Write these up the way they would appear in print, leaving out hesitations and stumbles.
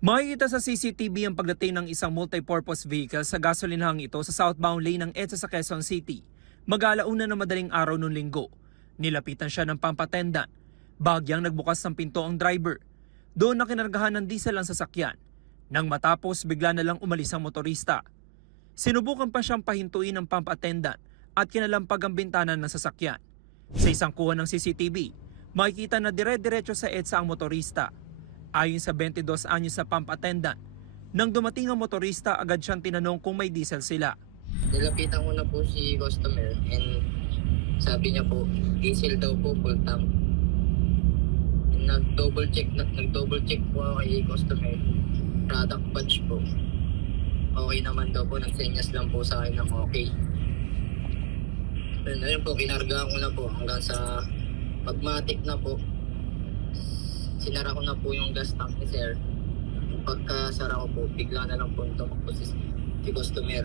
Makikita sa CCTV ang pagdating ng isang multipurpose vehicle sa gasolinahang ito sa southbound lane ng EDSA sa Quezon City. Mag-alauna na madaling araw noong linggo. Nilapitan siya ng pampatendan. Bagyang nagbukas ng pinto ang driver. Doon na kinargahan ng diesel ang sasakyan. Nang matapos, bigla na lang umalis ang motorista. Sinubukan pa siyang pahintuin ng pump attendant at kinalampag ang bintana ng sasakyan. Sa isang kuha ng CCTV, makikita na dire-diretso sa EDSA ang motorista. Ayon sa 22 anyos sa pump attendant, nang dumating ang motorista, agad siyang tinanong kung may diesel sila. Nilapitan ko na po si customer and sabi niya po, diesel daw po, full tank. Nag-double check po ako kay customer, product batch po. Okay naman daw po, nagsenyas lang po sa akin ng okay. And ayun po, kinargahan ko na po hanggang sa magmatic na po. Sinara ko na po yung gas tank ni sir. Pagkasara ko po, bigla na lang po tumakbo si customer.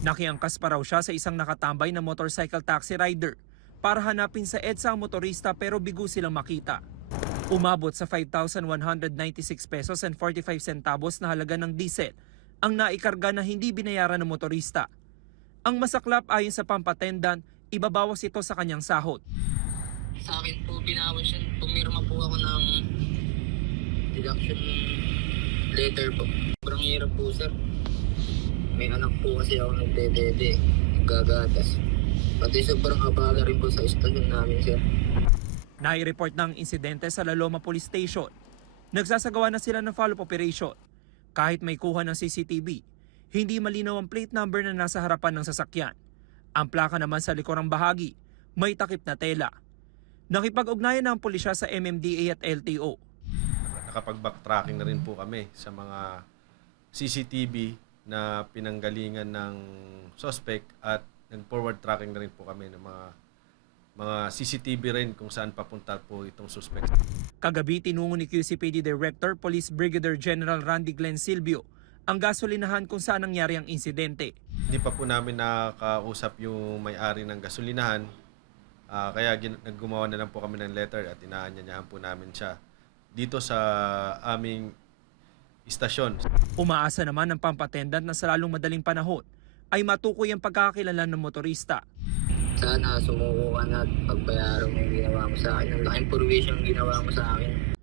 Nakiangkas pa raw siya sa isang nakatambay na motorcycle taxi rider para hanapin sa EDSA ang motorista pero bigo silang makita. Umabot sa 5,196 pesos and 45 centavos na halaga ng diesel ang naikarga na hindi binayaran ng motorista. Ang masaklap ayon sa pump attendant, ibabawas ito sa kanyang sahod. Sa akin po binawas yun, pumirma po ako ng deduction letter po. Sobrang hirap po sir. May anak po kasi ako nagdedede, gagatas. Pati sobrang abala rin po sa istasyon namin sir. Nai-report ng insidente sa La Loma Police Station. Nagsasagawa na sila ng follow-up operation. Kahit may kuha ng CCTV, hindi malinaw ang plate number na nasa harapan ng sasakyan. Ang plaka naman sa likurang bahagi, may takip na tela. Nakipag-ugnayan ng pulisya sa MMDA at LTO. Nakapag-backtracking na rin po kami sa mga CCTV na pinanggalingan ng suspect at nag-forward tracking na rin po kami ng mga CCTV rin kung saan papunta po itong suspect. Kagabi tinungo ni QCPD Director Police Brigadier General Randy Glenn Silvio ang gasolinahan kung saan nangyari ang insidente. Hindi pa po namin nakakausap yung may-ari ng gasolinahan. Kaya naggumawa na lang po kami ng letter at inaanyayahan po namin siya dito sa aming istasyon. Umaasa naman ng pump attendant na sa lalong madaling panahon ay matukoy ang pagkakakilanlan ng motorista. Sana sumuko ka na at pagbayaran mo yung ginawa mo sa akin. Ang laking provision ginawa mo sa akin.